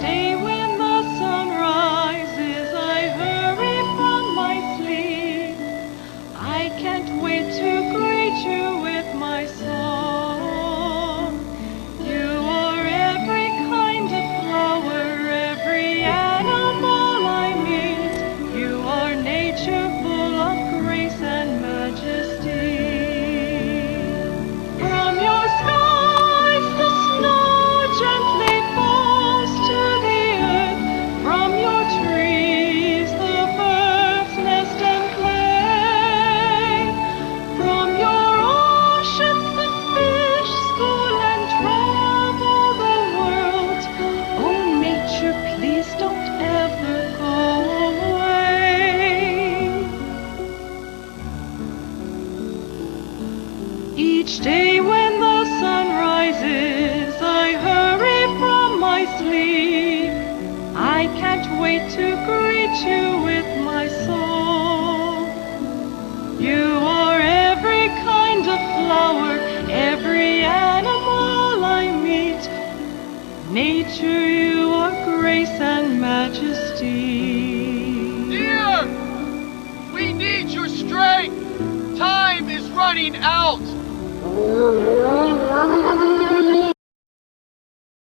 day when the sun rises, I hurry from my sleep. I can't wait to greet you with my song. You are every kind of flower, every animal I meet. You are nature full of grace and majesty. From your skies the snow gently falls to the earth. From your trees the birds nest and play. From your oceans the fish school and travel the world. Oh, nature, please don't ever go away. Each day when the sun rises, I hurry from my sleep. I can't wait to greet you with my song. You are every kind of flower, every animal I meet. Nature, you are grace and majesty. Dear, we need your strength. Time is running out.